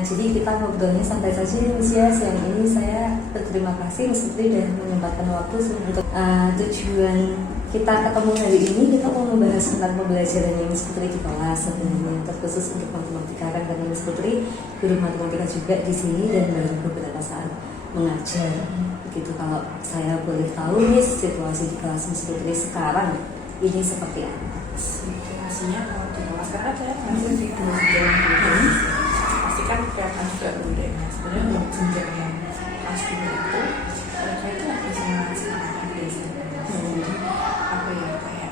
Jadi kita ngobrolnya santai saja Miss ya. Siang ini saya berterima kasih Miss Putri sudah menyempatkan waktu untuk tujuan kita ketemu hari ini. Kita mau membahas tentang pembelajaran Miss Putri di kelas sebenarnya, terkhusus untuk matematika kan, karena Miss Putri guru matematika juga di sini dan baru beberapa saat mengajar. Begitu, kalau saya boleh tahu Miss, situasi di kelas Miss Putri sekarang ini seperti apa? Situasinya kalau di kelas sekarang saya masih di dua pasti kan kelihatan juga bedanya. Sebenarnya untuk jenjang yang kelas 2 itu mereka itu lagi semangat biasanya. Jadi apa ya,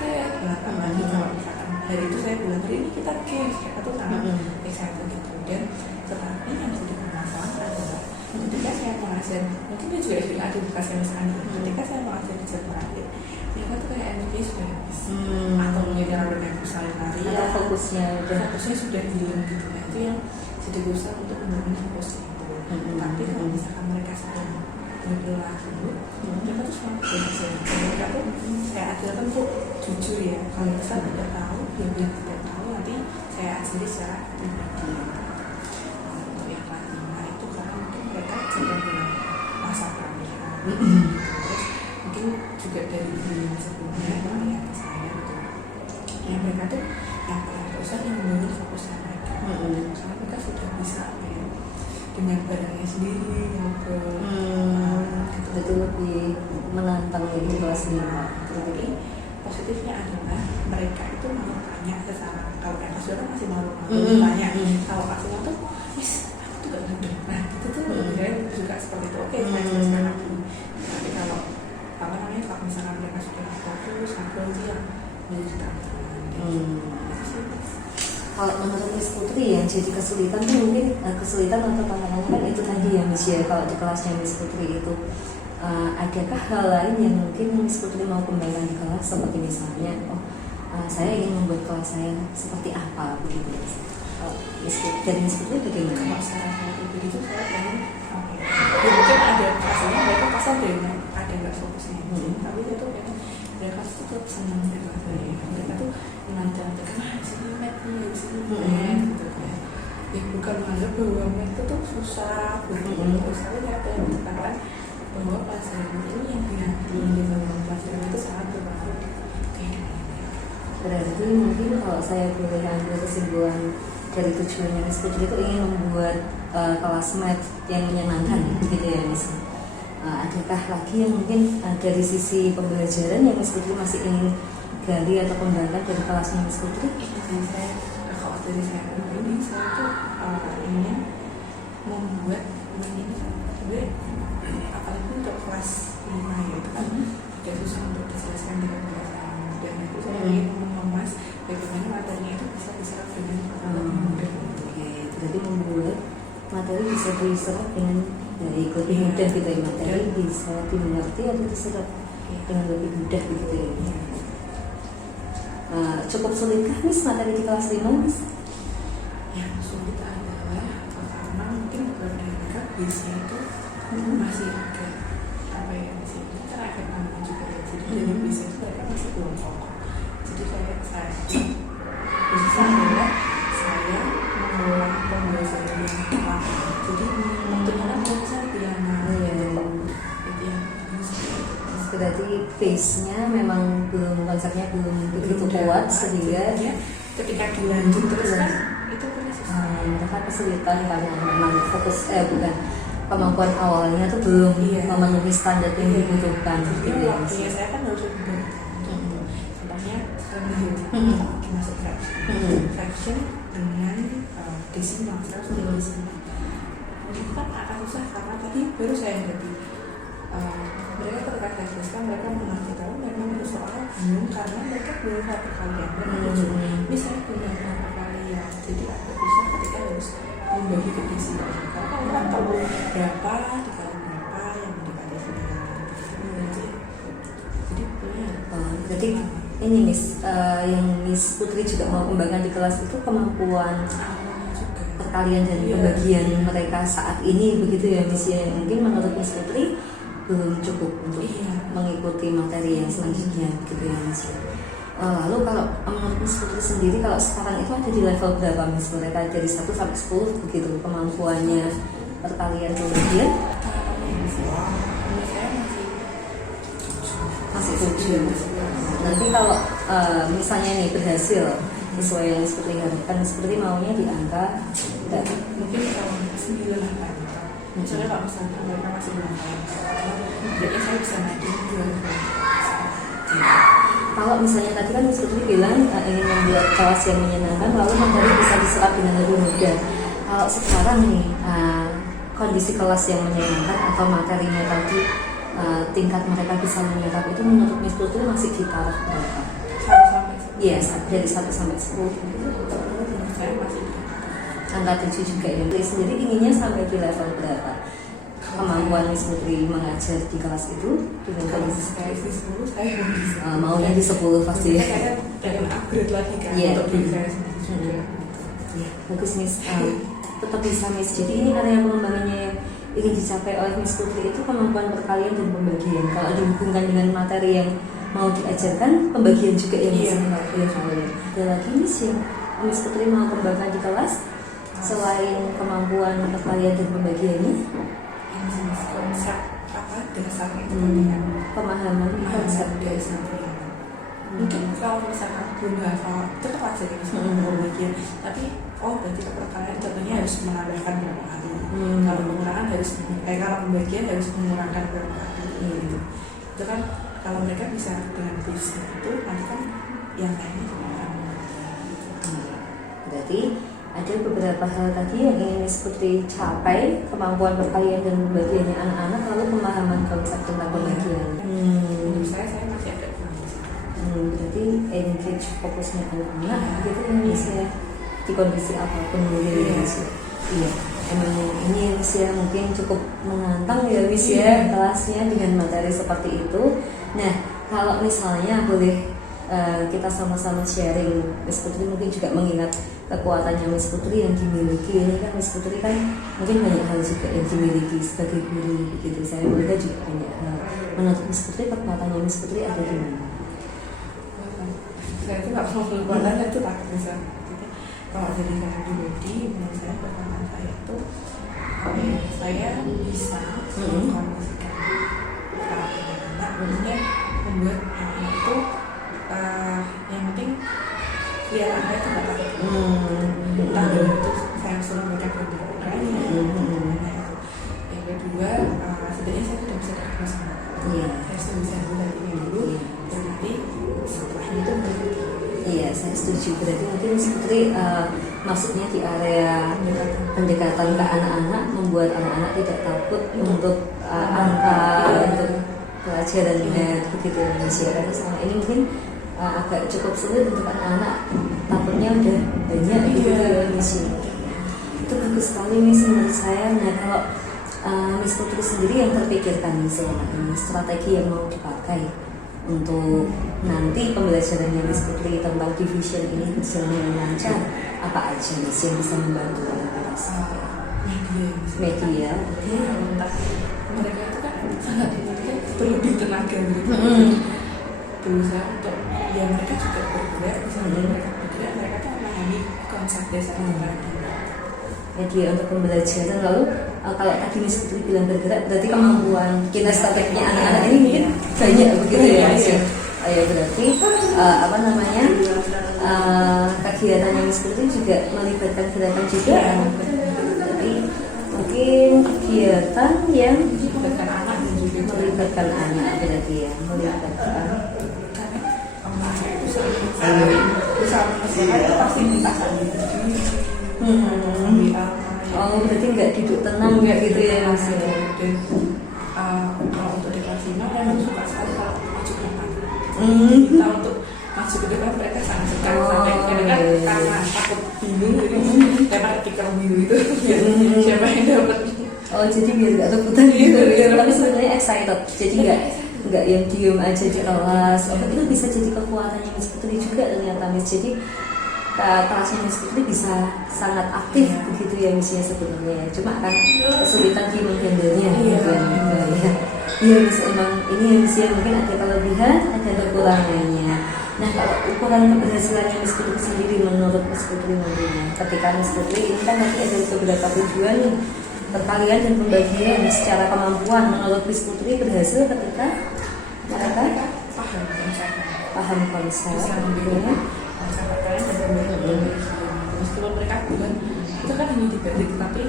kayak belakang lagi kalau misalkan hari itu saya bilang hari ini kita games, mereka tuh sangat excited gitu. Dan tetapi yang jadi permasalahan adalah ketika saya mengajar, mungkin dia juga ada bekasnya misalkan ketika saya mengajar di Jakarta, mereka tuh kayak energi sudah habis atau mungkin kayak misalnya lari atau fokusnya sudah hilang gitu. Nah itu yang jadi berusaha untuk membangun fokus itu. Tapi kalau misalkan mereka sedang berlaku, mereka tuh selalu belajar. Mereka tuh saya ajarkan tuh jujur ya, kalau misalnya tidak tahu ya bilang tidak tahu, nanti saya ajari secara pribadi. Untuk yang kelas 5 itu karena mungkin mereka sedang dalam masa peralihan. Terus mungkin juga dari diri sebelumnya melihat ke saya gitu. Ya mereka tuh yang paling berusaha yang membangun fokusnya mereka. Karena mereka sudah bisa ya, dengan barangnya sendiri ngobrol. Itu lebih menantang lagi kelas 5. Jadi positifnya adalah mereka itu mau tanya secara, kalau yang kelas 2 masih mau tanya. Kalau kelas 5 tuh Miss, aku tuh gak mudah. Nah itu tuh saya juga seperti itu. Oke, saya jelaskan lagi. Tapi kalau apa namanya, kalau misalkan mereka sudah fokus, ngobrol sih yang menjadi Kalau menurut Miss Putri yang jadi kesulitan tuh mungkin kesulitan atau tantangannya kan itu tadi ya Miss ya, kalau di kelasnya Miss Putri itu adakah hal lain yang mungkin Miss Putri mau kembangkan di kelas, seperti misalnya saya ingin membuat kelas saya seperti apa begitu Miss? Miss Putri, dari Miss Putri bagaimana? Kalau saya pribadi itu saya pengen ya mungkin ada kelasnya mereka pasal ada nggak fokusnya, tapi itu pengen mereka tuh tetap senang di kelas saya. Mereka tuh mengajarkan sini matnya, sini gitu kan. Ya bukan menganggap bahwa mat itu tuh susah terus, tapi saya pengen mengatakan bahwa pelajaran ini yang dinanti di dalam pelajaran itu sangat berpengaruh kehidupan mereka. Berarti mungkin kalau saya boleh ambil kesimpulan dari tujuannya Miss Putri itu ingin membuat kelas math yang menyenangkan gitu ya Miss. Adakah lagi yang mungkin dari sisi pembelajaran yang Miss Putri masih ingin gali atau kembangkan dari kelasnya Miss Putri? Kalau dari saya pribadi, saya tuh ingin membuat ini sebenarnya apalagi untuk kelas 5 ya, itu kan tidak susah untuk dijelaskan dengan bahasa, dan itu saya ingin mengemas bagaimana materinya itu bisa diserap dengan mudah. Berarti membuat materi bisa diserap dengan baik, lebih mudah gitu ya, materi bisa dimengerti atau diserap dengan lebih mudah gitu ya. Cukup sulitkah Miss materi di kelas 5 Miss? Yang sulit adalah karena mungkin beberapa dari mereka biasanya itu masih agak apa ya, masih kita agak lama juga ya, jadi dari biasanya itu mereka masih belum fokus. Jadi kayak saya bisa adalah saya mengulang pembelajaran yang lama, jadi waktunya kan saya bilang itu yang berarti base-nya memang belum, konsepnya belum begitu kuat sehingga ketika dilanjut terus kan itu kan susah. Mereka kesulitan karena memang fokus bukan kemampuan awalnya tuh belum memenuhi standar yang dibutuhkan. Jadi waktunya saya kan harus lebih contohnya masuk fraction dengan desimal, saya harus desimal. Itu kan akan susah karena tadi baru saya ngerti. Mereka ketika saya jelaskan, mereka mengerti kalau memang itu soal bingung karena mereka belum satu kalian, misalnya punya berapa kalian, jadi agak susah ketika harus membagi ke desimal. Karena kan orang tahu berapa dikali berapa yang mendekati 9. Jadi berarti ini Miss, yang Miss Putri juga mau kembangkan di kelas itu kemampuan perkalian dan pembagian mereka saat ini begitu ya Miss ya. Mungkin menurut Miss Putri belum cukup untuk mengikuti materi yang selanjutnya gitu ya Miss. Lalu kalau menurut Miss Putri sendiri, kalau sekarang itu ada di level berapa Miss? Mereka dari 1 sampai 10 begitu kemampuannya perkalian kemudian? Menurut saya Masih 7. Nanti kalau misalnya nih berhasil sesuai yang Miss Putri harapkan, Miss Putri maunya di angka mungkin kalau 9 8. Misalnya kalau misalnya mereka masih belum jadi saya bisa naikin 2. kalau misalnya tadi kan Miss Putri bilang ingin membuat kelas yang menyenangkan, lalu materi bisa diserap dengan lebih mudah. Kalau sekarang nih kondisi kelas yang menyenangkan atau materinya tadi tingkat mereka bisa menyerap itu menurut Miss Putri masih di taraf berapa? 1 sampai 10. Yes, dari 1 sampai 10. Menurut saya masih di Angka 7 juga ya. Putri sendiri inginnya sampai di level berapa? Kemampuan Miss Putri mengajar di kelas itu dengan kondisi saya di 10 saya belum bisa. maunya di 10 pasti ya. Saya pengen upgrade lagi kan Iya. untuk diri saya sendiri juga. Ya, bagus Miss. Tetap bisa Miss. Jadi ini area pengembangannya yang ingin dicapai oleh Miss Putri itu kemampuan perkalian dan pembagian. Kalau dihubungkan dengan materi yang mau diajarkan, pembagian juga yang bisa dilakukan. Ada lagi Miss yang Miss Putri mau kembangkan di kelas selain kemampuan perkalian dan pembagiannya? Ini konsep apa dasarnya itu Pemahaman konsep dasar. Mungkin kalau misalkan belum hafal itu kan wajar ya misalnya pembagian, tapi berarti perkalian contohnya harus menambahkan berapa kali, kalau pengurangan harus kalau pembagian harus mengurangkan berapa kali gitu. Itu kan kalau mereka bisa dengan basic itu nanti kan yang lainnya juga akan berarti ada beberapa hal tadi yang ingin Miss Putri capai, kemampuan perkalian dan pembagiannya anak-anak, lalu pemahaman konsep tentang pembagian. Menurut saya masih ada kurang di situ. Berarti engage fokusnya anak-anak gitu ya Miss ya, di kondisi apapun mungkin ya Miss ya. Iya, emang ini Miss ya mungkin cukup menantang ya Miss ya kelasnya dengan materi seperti itu. Nah, kalau misalnya boleh kita sama-sama sharing, Miss Putri mungkin juga mengingat kekuatannya Miss Putri yang dimiliki. Ini kan Miss Putri kan mungkin banyak hal juga yang dimiliki sebagai guru begitu. Saya melihat juga banyak hal. Menurut Miss Putri, kekuatannya Miss Putri ada di mana? Saya itu nggak pernah kekuatannya itu takut bisa. Kalau jadi saya pribadi, menurut saya kekuatan saya itu saya bisa mengkondisikan anak, maksudnya membuat anak itu yang penting biar anak itu nggak takut. Entah dari itu saya suruh mereka berani. Yang kedua, setidaknya saya sudah bisa dekat sama anak. Saya sudah bisa bulan ini dulu, dan nanti setelahnya itu berarti. Iya, saya setuju. Berarti mungkin Miss Putri maksudnya di area pendekatan ke anak-anak, membuat anak-anak tidak takut untuk angka, untuk pelajarannya begitu ya Miss ya. Karena selama ini mungkin agak cukup sulit untuk anak-anak, takutnya udah banyak gitu ya Miss. Itu bagus sekali Miss menurut saya. Nah kalau Miss Putri sendiri yang terpikirkan nih selama ini strategi yang mau dipakai untuk nanti pembelajarannya Miss Putri tentang division ini berjalan dengan lancar, apa aja Miss yang bisa membantu anak-anak? Media. Mereka itu kan sangat berlebih tenaga begitu. Berusaha untuk ya mereka juga bergerak, misalnya mereka bergerak, mereka kan memahami konsep dasar tadi. Media untuk pembelajaran. Lalu kalau tadi Miss Putri bilang bergerak, berarti kemampuan kinestetiknya anak-anak ini mungkin banyak begitu ya Miss ya. Ya berarti kegiatannya Miss Putri juga melibatkan gerakan juga. Jadi mungkin kegiatan yang melibatkan anak dan juga melibatkan anak berarti ya, melibatkan usaha itu pasti minta saja. Oh berarti nggak duduk tenang nggak gitu ya Mas? Dan kalau untuk di kelas 5 memang suka sekali kalau maju ke depan. Kita untuk maju ke depan mereka sangat suka sampai kadang-kadang karena takut bingung jadi karena ketika bingung itu siapa yang dapat. Oh jadi biar nggak rebutan gitu ya. Tapi sebenarnya excited. Jadi nggak yang diem aja di kelas. Oh itu bisa jadi kekuatannya Miss Putri juga ternyata Miss. Jadi kelasnya Miss Putri bisa sangat aktif begitu ya Miss ya sebenarnya. Cuma kan kesulitan di menghandlenya gitu ya. Iya Miss emang ini ya Miss ya mungkin ada kelebihan, ada kekurangannya. Nah, kalau ukuran keberhasilannya Miss Putri sendiri menurut Miss Putri nantinya, ketika Miss Putri ini kan nanti ada beberapa tujuan nih, perkalian dan pembagian secara kemampuan. Menurut Miss Putri berhasil ketika mereka paham konsep, bisa membedakan konsep perkalian dan pembagian. Meskipun mereka bilang itu kan hanya dibalik, tapi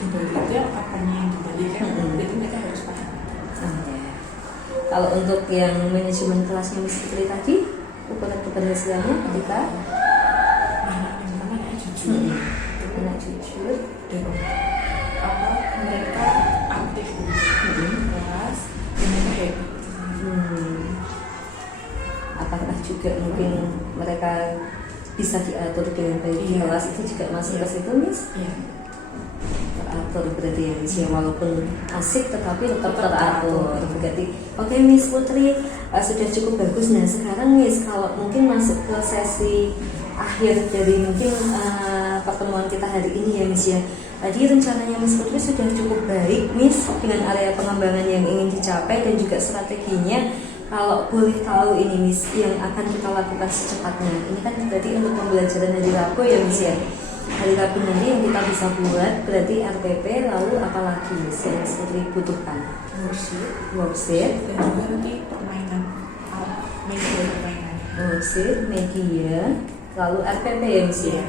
dibaliknya apanya yang dibalik kan, jadi mereka harus paham. Kalau untuk yang manajemen kelasnya Miss Putri tadi, ukuran keberhasilannya ketika anak jujur, anak jujur dan mereka aktif di kelas dan mereka happy. Apakah juga mungkin mereka bisa diatur dengan baik di kelas, itu juga masuk ke situ, Miss? Iya. Teratur berarti ya, Miss, ya, walaupun asik tetapi tetap teratur. Berarti oke, Miss Putri sudah cukup bagus. Nah, sekarang Miss, kalau mungkin masuk ke sesi akhir dari mungkin pertemuan kita hari ini ya, Miss, ya. Tadi rencananya Miss Putri sudah cukup baik, Miss, dengan area pengembangan yang ingin dicapai dan juga strateginya. Kalau boleh tahu ini, Miss, yang akan kita lakukan secepatnya. Ini kan berarti untuk pembelajaran hari Rabu ya, Miss, ya. Hari Rabu nanti yang kita bisa buat berarti RPP, lalu apa lagi, Miss, yang Miss Putri butuhkan? Worksheet Dan juga nanti permainan, media permainan. worksheet, media, lalu RPP ya, Miss, ya.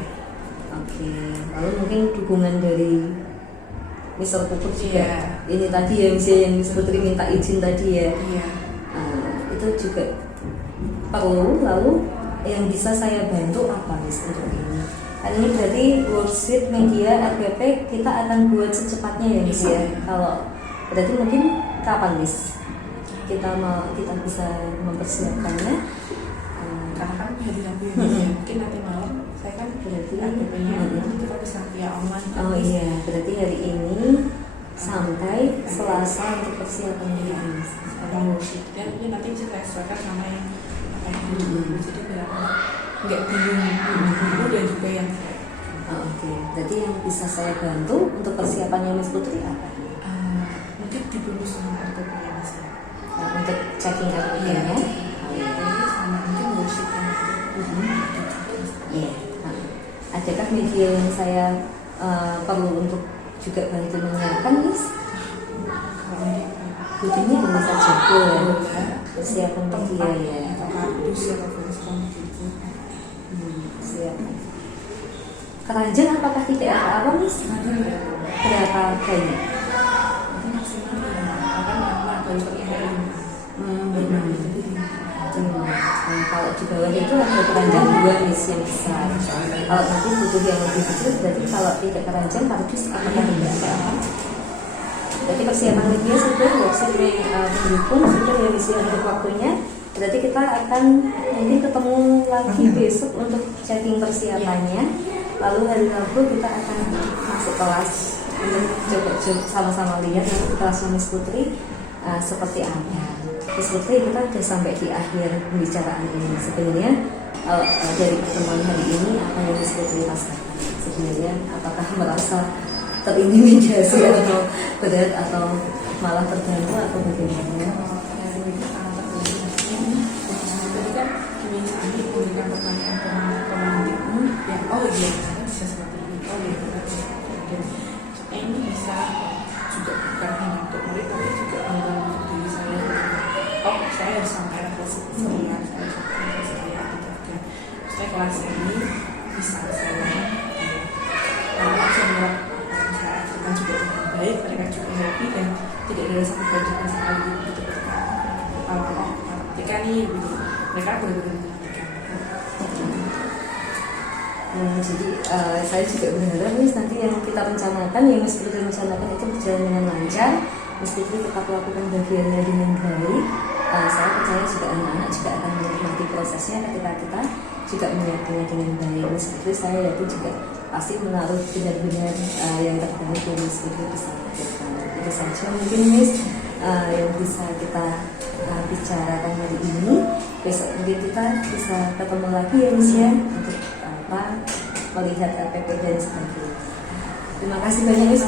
Oke, lalu mungkin dukungan dari Mr. Puput juga. Ini tadi ya, Miss, yang Miss Putri minta izin tadi ya. Itu juga perlu. Lalu yang bisa saya bantu apa, Miss, untuk ini? Kan ini berarti worksheet, media, RPP kita akan buat secepatnya ya, Miss, ya. Kalau berarti mungkin kapan, Miss, kita bisa mempersiapkannya? Karena kan hari Rabu ya, mungkin nanti malam saya kan Berarti RPP-nya nanti kita bisa via online. Oh iya, berarti hari ini sampai Selasa untuk persiapannya ya, Miss. Ada worksheet dan ini nanti bisa saya sesuaikan sama yang apa yang dulu, jadi biar nggak bingung dan juga yang Oke, berarti yang bisa saya bantu untuk persiapannya Miss Putri apa? mungkin dibungkus sama RPP-nya, Mas, ya. Untuk checking RPP-nya? Sama mungkin worksheet yang Iya. Adakah media yang saya perlu untuk juga bantu menyiapkan, Miss? Butuhnya hanya saja persiapan media ya. Siap. Keranjang apakah tidak ada apa, Miss? Berapa banyak? Kalau di bawah itu ada keranjang 2, Miss, yang besar. Kalau nanti butuh yang lebih kecil, berarti kalau tidak keranjang kardus apakah tidak ada? Berarti persiapan media sudah, worksheet pendukung sudah ya, Miss, untuk waktunya. Berarti kita akan nanti ketemu lagi besok untuk checking persiapannya. Lalu hari Rabu kita akan masuk kelas untuk coba sama-sama lihat nanti kelasnya Miss Putri seperti apa. Miss Putri, kita sudah sampai di akhir pembicaraan ini. Sebenarnya dari pertemuan hari ini apa yang Miss Putri rasakan? Sebenarnya apakah merasa terintimidasi atau berat atau malah terganggu atau bagaimana? Bisa seperti ini. Ini bisa juga bukan hanya untuk murid, tapi juga untuk diri saya. Saya harus sampai level sekian, saya harus sampai level saya kelas ini bisa saya langsung melakukan saya akan juga dengan baik, mereka juga happy dan tidak ada rasa kebajikan sekali gitu. Ketika nih mereka benar-benar jadi saya juga berharap, Miss, nanti yang kita rencanakan, yang Miss Putri rencanakan itu berjalan dengan lancar. Miss Putri tetap melakukan bagiannya dengan baik. Saya percaya juga anak-anak juga akan menikmati prosesnya ketika kita juga menyiapkannya dengan baik. Miss Putri, saya yakin juga pasti menaruh benar-benar yang terbaik dari Miss Putri bisa lakukan. Itu saja mungkin, Miss, yang bisa kita bicarakan hari ini. Besok mungkin kita bisa ketemu lagi ya, Miss, ya, untuk melihat RPP dan sebagainya. Terima kasih banyak, Miss.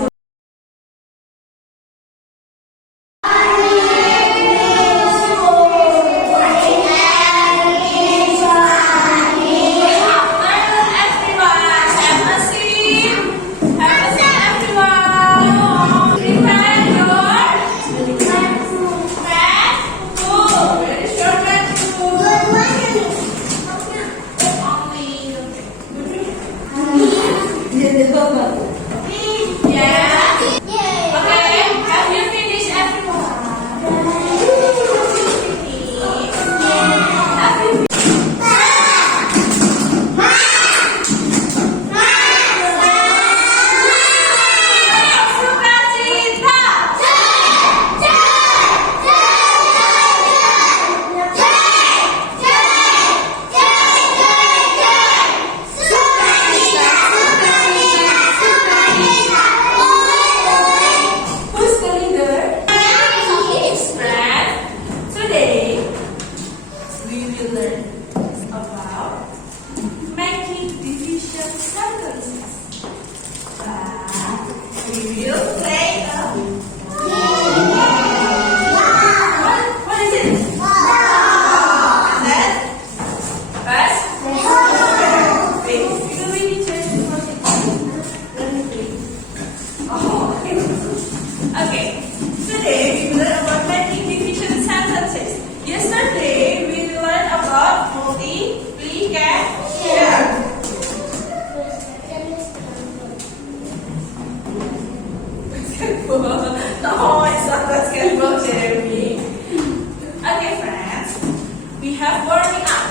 we will play a what is it? And then first wait, you really change the let me play. Oh, okay. Today we learn about making division sentences. Yesterday we learned about multiplication. No, it's not basketball, Jeremy. Okay, friends, we have warming up.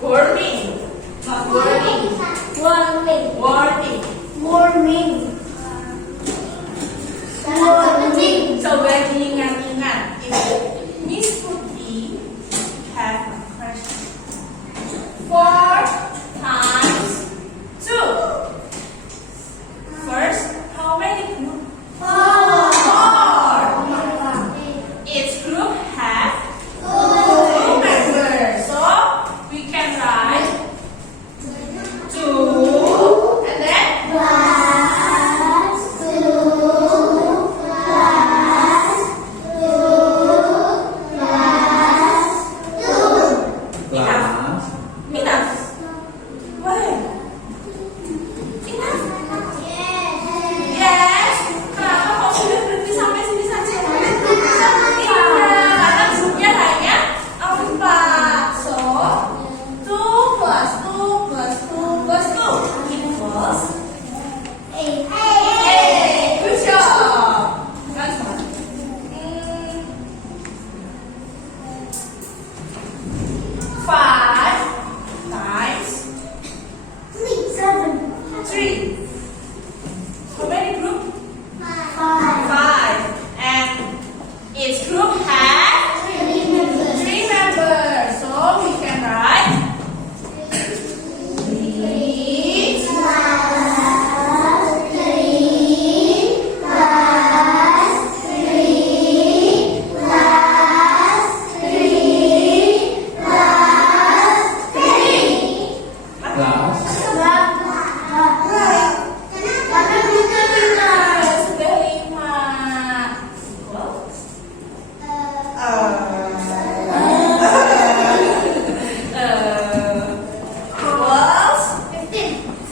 Warming, not warning. Warning. Coba diingat-ingat. Miss Putri have a question. 4 times 2. First, how many group? 4. Each group has 2 members. So we can write 2 and then enough. Why? Enough? Yes. Kenapa kok sudah berhenti sampai sini saja? Iya, karena grupnya hanya 4. So 2 plus 2 plus 2 plus 2 equals 8. Good job. Kan semua. 5 times 3. How many group? 5. And each group has 3 members. So we can write 3 sudah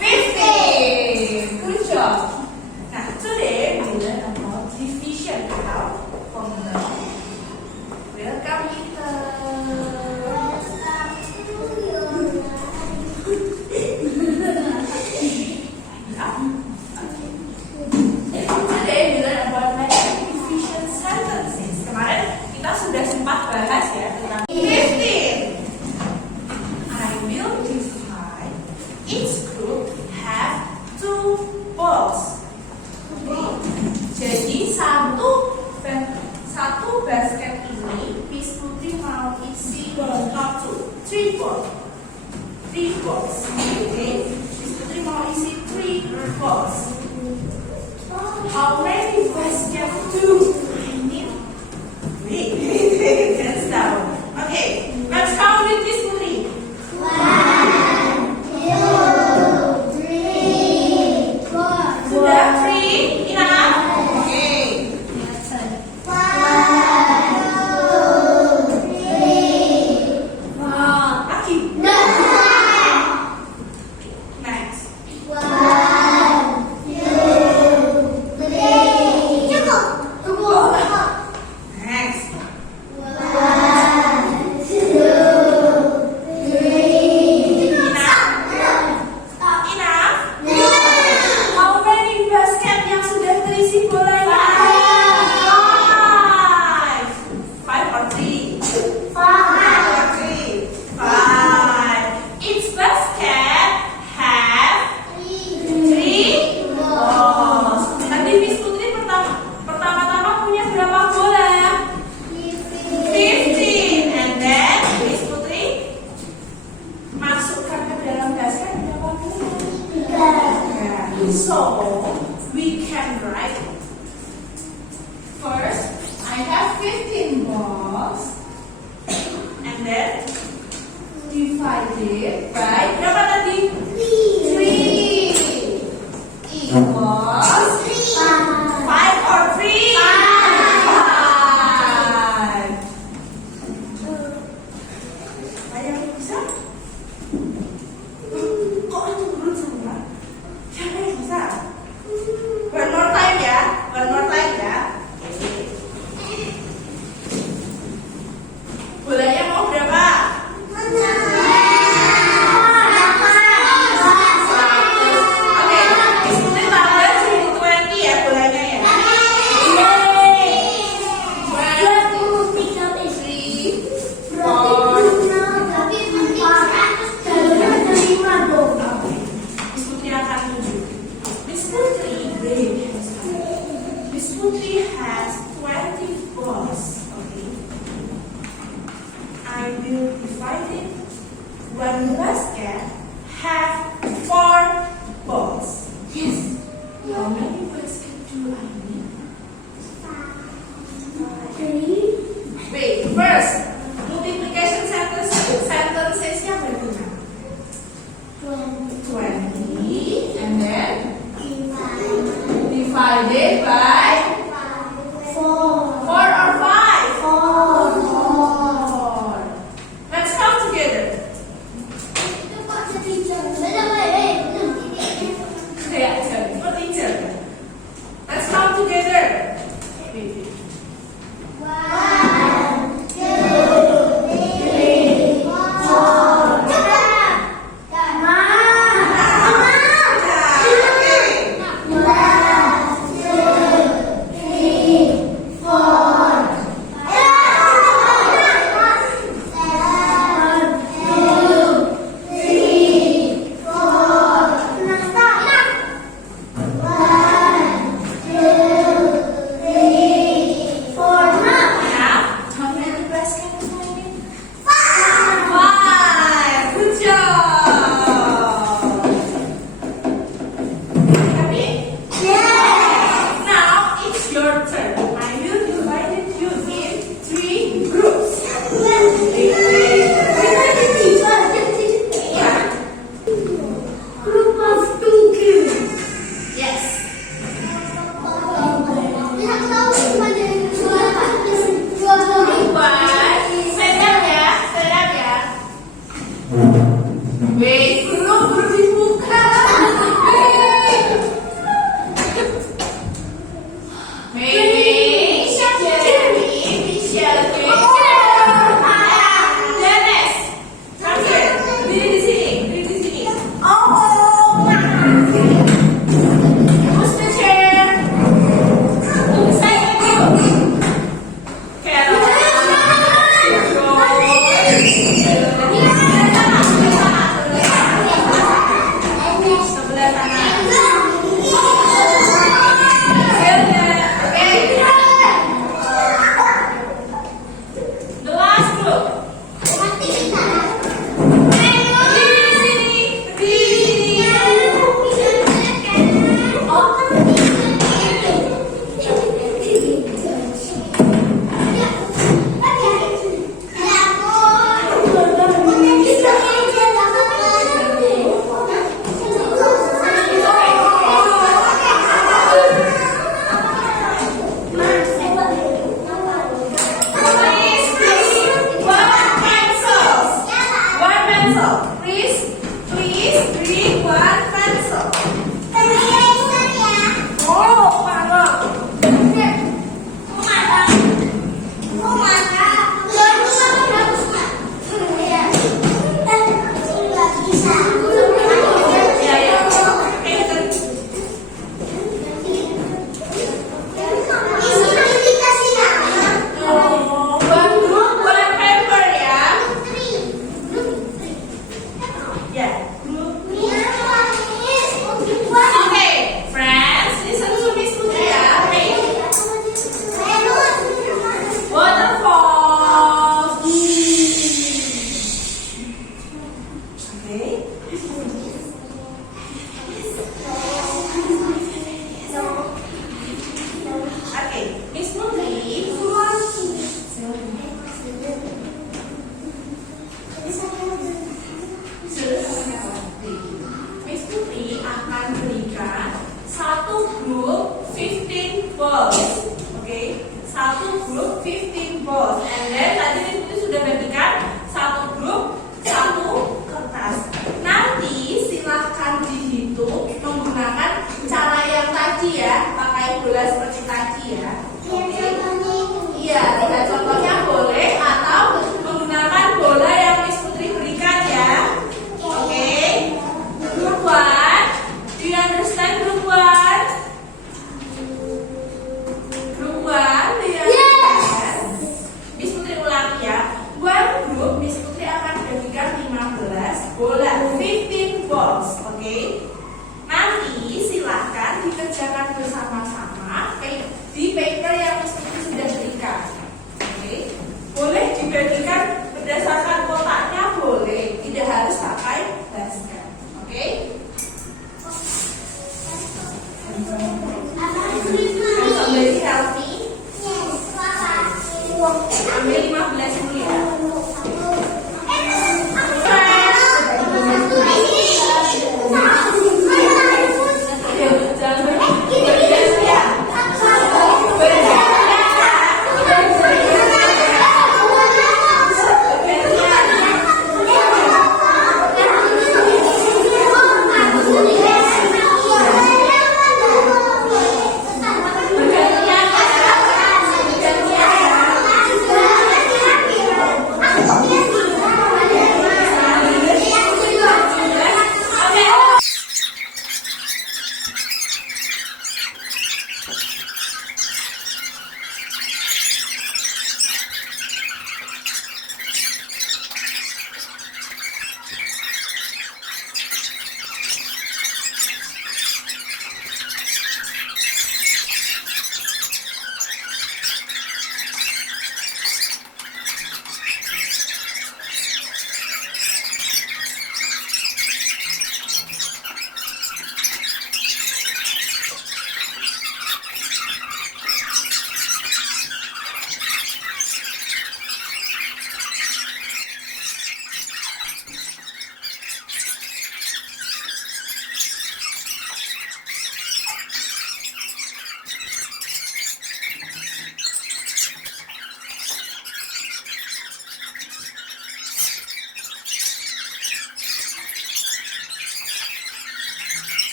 15. Good job. Nah, today we learn about division atau pembagian. Welcome Ethan. Today we learn about making division sentences. Kemarin kita sudah sempat bahas ya tentang 15. I will divide each group have 2 balls. Jadi satu basket ini Miss Putri mau isi not 3 balls. 3 balls. Jadi Miss Putri mau isi 3 balls. How many basket do I need? Wait, let's count. Okay, let's count with Miss Putri. 1, 2, 3, 4. Sudah 3 enough? Okay. 1, 2, 3, 4. Lagi. No. Next. 1, 2, 3. Cukup. Next. 1, 2, 3. Enough? Enough? How many basket yang sudah terisi bolanya? 5 or 3? 5. Each basket have 3 balls. Tadi Miss Putri pertama-tama punya berapa bola? 15. And then Miss Putri masukkan ke dalam basket berapa bola? So we can write first I have 15 balls and then divided by berapa tadi? 3. divided by 4 or 5? 4. Let's count together. Let's count together.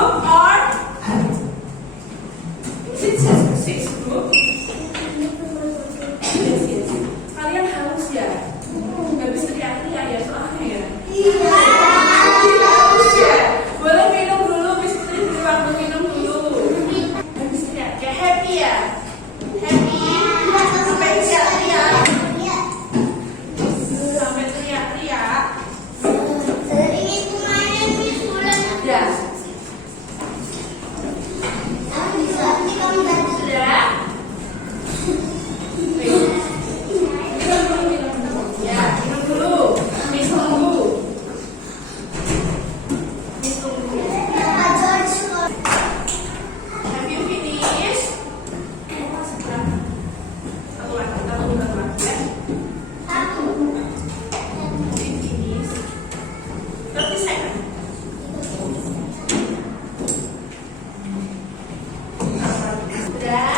group or six group? Yes, yes. Kalian haus ya? Gak bisa teriak-teriak ya soalnya ya? Haus ya? Boleh minum dulu, Miss Putri beri waktu minum dulu. Gak bisa teriak, ya happy ya? Happy? Sampai teriak-teriak? Sampai teriak-teriak? Ya. Sudah? Ya, minum dulu. Miss tunggu. Miss tunggu. Have you finished? Satu lagi, kita tunggu satu lagi ya. Finish. 30 seconds. Sudah?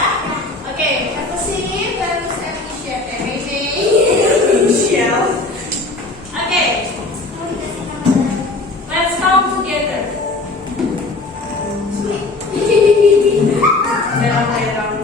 Oke, have a seat. Let's appreciate everything. Michelle. Oke, let's count together. Berang-berang.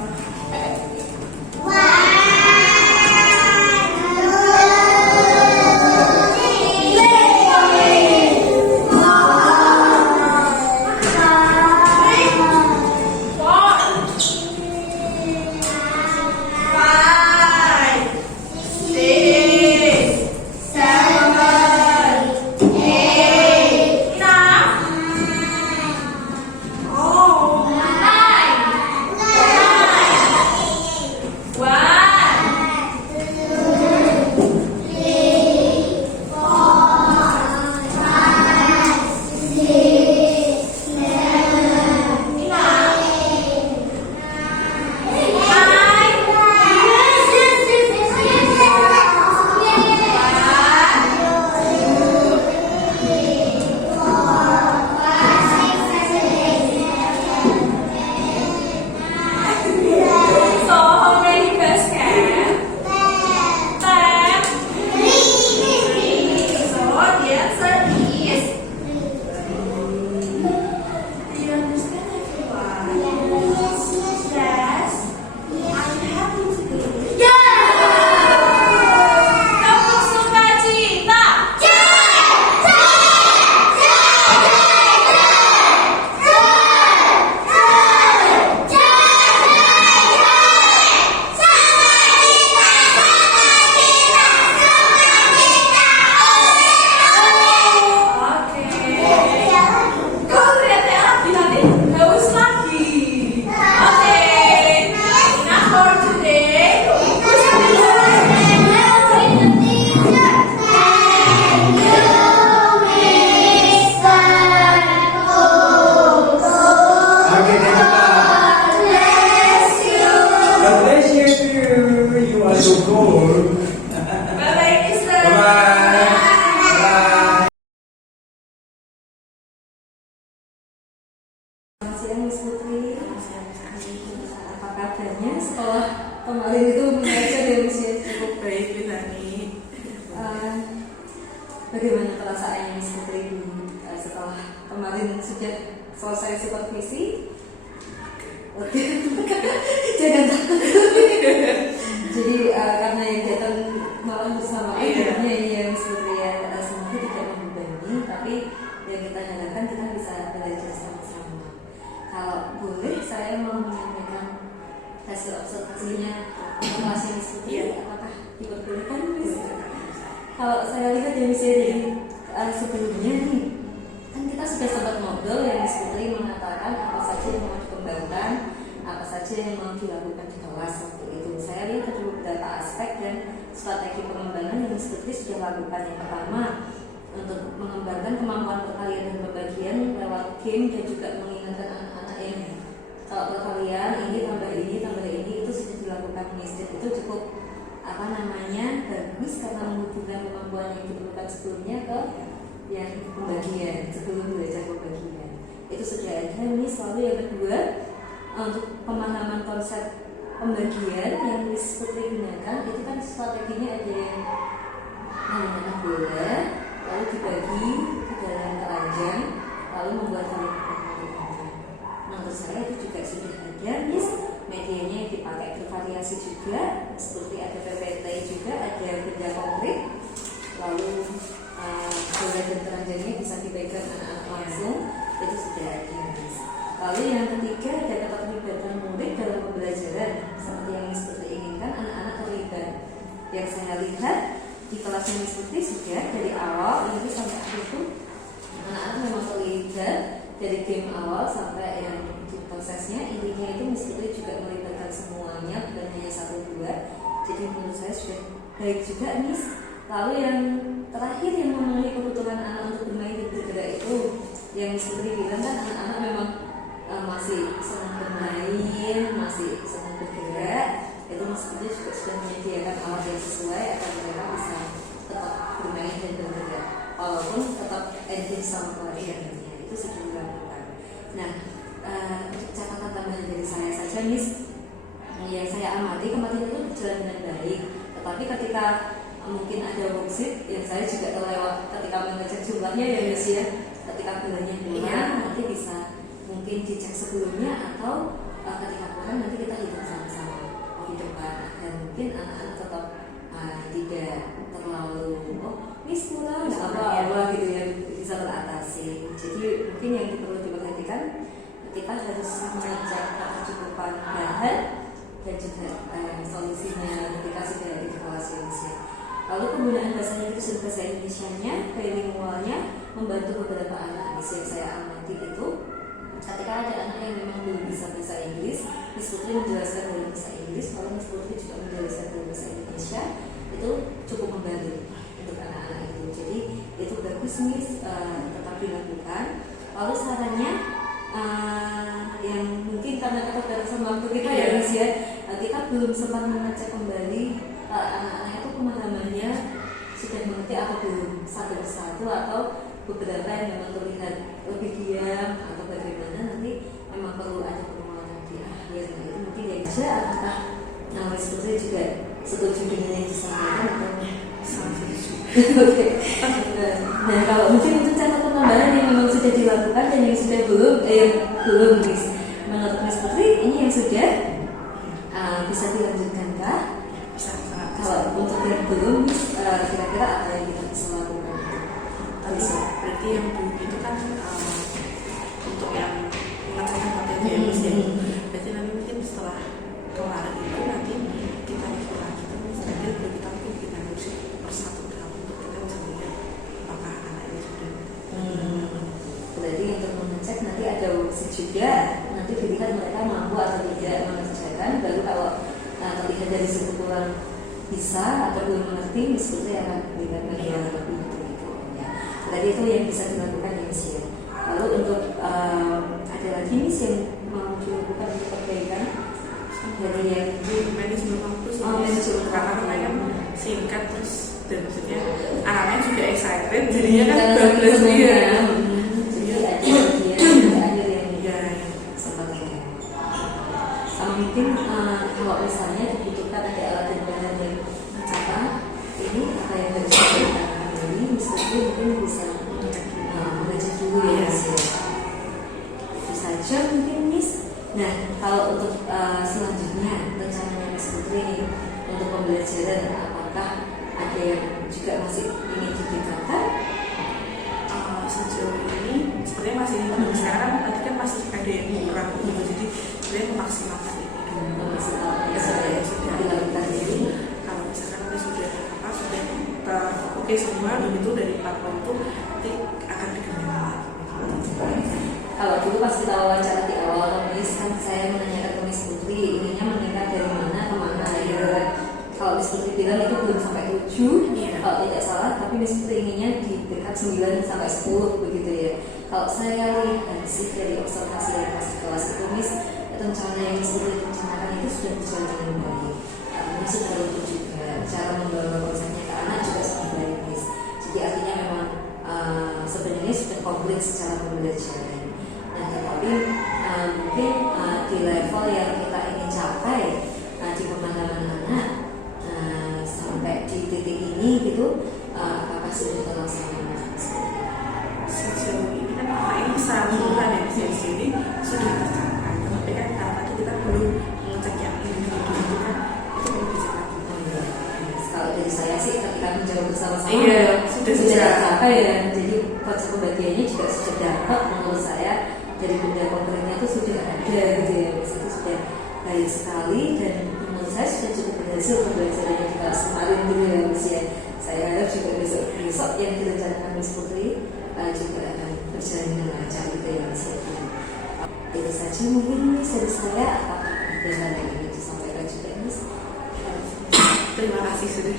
So how many baskets? 10. 3. So the answer is. Do you understand everyone? Yes. Are you happy today? Kamu suka cita? Oke. Kau ternyata hati-hati haus lagi. Oke. Enough for today. Okay, thank you, Kak. God bless you too. You are so cool. Bye-bye, Mister. Bye-bye. Bye. Selamat siang Miss Putri. Apa kabarnya setelah kemarin itu mengajar ya Miss ya? Cukup baik, Bilani. Eh, Bagaimana perasaannya Miss Putri setelah kemarin sudah selesai supervisi? Oke, jangan takut. Jadi karena yang datang malam bersama Iya. ibunya ini ya Miss Putri ya, semoga tidak membebani, tapi yang kita harapkan kita bisa belajar sama-sama. Kalau boleh saya mau menyampaikan hasil observasinya untuk masih Miss Putri, Iya. apakah diperbolehkan Miss? Kalau saya lihat ya Miss ya, dari sebelumnya nih kan kita sudah sempat ngobrol ya Miss Putri mengatakan apa saja yang mau dikembangkan, apa saja yang mau dilakukan di kelas waktu itu. Saya lihat ada beberapa aspek dan strategi pengembangan yang Miss Putri sudah lakukan. Yang pertama, untuk mengembangkan kemampuan perkalian dan pembagian lewat game dan juga mengingatkan anak-anak yang kalau perkalian ini tambah ini itu sudah dilakukan Miss. Dan itu cukup bagus karena menghubungkan kemampuan yang diperlukan sebelumnya ke yang pembagian sebelum belajar pembagian itu sudah ada Miss. Lalu yang kedua, untuk pemahaman konsep pembagian yang Miss Putri gunakan itu kan strateginya ada yang menggunakan bola lalu dibagi ke dalam keranjang lalu membuat tali. kelasnya Miss Putri sudah dari awal ini sampai akhir itu anak-anak memang terlibat dari game awal sampai yang di prosesnya. Intinya itu Miss Putri juga melibatkan semuanya, bukan hanya satu dua. Jadi menurut saya sudah baik juga Miss. Lalu yang terakhir yang memenuhi kebutuhan anak untuk bermain dan bergerak itu yang Miss Putri bilang kan anak-anak memang masih senang bermain, masih senang bergerak. Itu Miss Putri juga sudah menyediakan alat yang sesuai agar mereka bisa tetap bermain dan bergerak walaupun tetap engage sama pelatihannya. Itu sudah dilakukan. Nah, untuk catatan tambahan dari saya saja Miss, yang saya amati kemarin itu berjalan dengan baik. Tetapi ketika mungkin ada worksheet yang saya juga terlewat ketika mengecek jumlahnya ya Miss ya, ketika bulannya kurang nanti bisa mungkin dicek sebelumnya atau ketika kurang nanti kita hitung sama-sama di depan dan mungkin anak-anak tetap tidak terlalu Miss kurang nggak apa-apa gitu ya, bisa teratasi. Jadi mungkin yang perlu diperhatikan kita harus mengecek kecukupan bahan dan juga solusinya ketika sudah ada di kelas Indonesia. Lalu penggunaan bahasa Inggris dan bahasa Indonesianya, bilingualnya membantu beberapa anak yang saya amati itu. Ketika ada anak yang memang belum bisa bahasa Inggris, Miss Putri menjelaskan dalam bahasa Inggris, lalu Miss Putri juga menjelaskan dalam bahasa Indonesia, itu cukup membantu untuk anak-anak itu. Jadi itu bagus Miss, tetap dilakukan. Lalu sarannya yang mungkin karena keterbatasan waktu kita ya Miss ya, kita belum sempat mengecek kembali anak-anak itu pemahamannya sudah mengerti atau belum satu persatu atau beberapa yang memang terlihat lebih diam atau bagaimana, nanti memang perlu ada pengulangan di akhir. Nah itu mungkin ya bisa. Apakah Miss Putri juga setuju dengan yang disampaikan atau Sangat setuju. Oke. Nah kalau mungkin itu catatan tambahan yang memang sudah dilakukan dan yang sudah belum Miss. Menurut Miss Putri ini yang sudah bisa dilanjutkan kah? Bisa sangat. Kalau untuk yang belum Miss, kira-kira apa yang kita bisa lakukan? Bisa. Berarti yang belum itu kan untuk yang mengecekkan materi ya Miss ya. Berarti nanti mungkin setelah kemarin itu nanti kita lagi terus nanti baru kita mungkin kita harus persatu dalam untuk kita bisa melihat apakah anak ini sudah. Berarti untuk mengecek nanti ada worksheet juga, nanti dilihat mereka mampu atau tidak mengerjakan. Baru kalau terlihat dari situ kurang bisa atau belum mengerti, Miss Putri akan berikan bagian lebih gitu ya. Berarti itu yang bisa dilakukan ya Miss ya. Lalu untuk ada lagi Miss yang mau dilakukan untuk perbaikan dari yang manajemen waktu sih manajemen karena waktu. mereka singkat terus dan maksudnya anaknya juga excited jadinya kan Karena bablas semuanya, dia. jadi ada bagian yang Ya, seperti itu. Sama mungkin kalau misalnya dibutuhkan ada alat dan bahan yang apa ini apa yang harus kita kembali, misalnya mungkin bisa mengecek dulu ya Miss ya. Itu saja mungkin Miss. Nah kalau untuk selanjutnya rencananya Miss Putri ini untuk pembelajaran, apakah ada yang juga masih ingin ditingkatkan? sejauh ini sebenarnya masih sekarang tadi kan masih ada yang kurang gitu, jadi sebenarnya memaksimalkan ini dulu. Sudah dilakukan ini. Kalau misalkan nanti sudah oke semua begitu dari 4 itu nanti akan dikembangkan. Kalau dulu pas kita wawancara di awal Miss, kan saya menanyakan ke Miss Putri ininya meningkat dari mana ke mana gitu kan. Kalau Miss Putri bilang itu belum sampai 7 kalau tidak salah, tapi Miss Putri inginnya di dekat 9 sampai 10 begitu ya. Kalau saya lihat sih dari observasi dari kelas itu Miss, rencana yang Miss Putri rencanakan itu sudah berjalan dengan baik. Miss sudah rujuk juga, cara membawa konsepnya ke anak juga sudah baik Miss. Jadi artinya memang sebenarnya sudah komplit secara pembelajaran. Nah tetapi mungkin di level yang kita ingin capai di pemahaman anak sampai di titik ini gitu, apakah sudah terlaksana? Sejauh ini kan ini sambungan yang di sini sudah tercapai, tapi kan tadi kita belum mengecek yang individu itu kan itu belum bisa lagi. Kalau dari saya sih ketika menjawab bersama-sama sudah tercapai ya. Jadi konsep pembagiannya juga sudah dapat menurut saya, dari benda konkretnya itu sudah ada gitu ya. Itu sudah baik sekali dan menurut saya sudah cukup berhasil pembelajarannya di kelas kemarin gitu ya Miss ya. Saya harap juga besok yang direncanakan Miss Putri juga akan berjalan dengan lancar gitu ya Miss. Itu saja mungkin Miss dari saya. Apakah ada yang ingin disampaikan juga Miss? Terima kasih sudah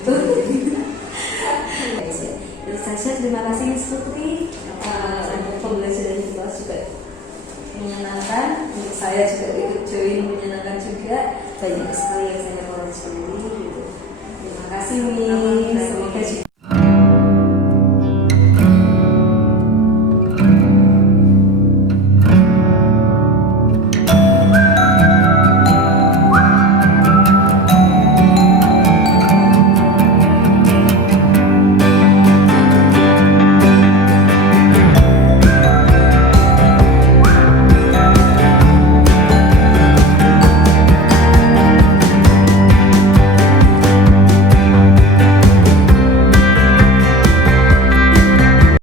Itu saja, terima kasih Miss Putri. Untuk pembelajaran di kelas juga menyenangkan, untuk saya juga ikut join menyenangkan juga, banyak sekali yang saya pelajari gitu. Terima kasih Miss, semoga juga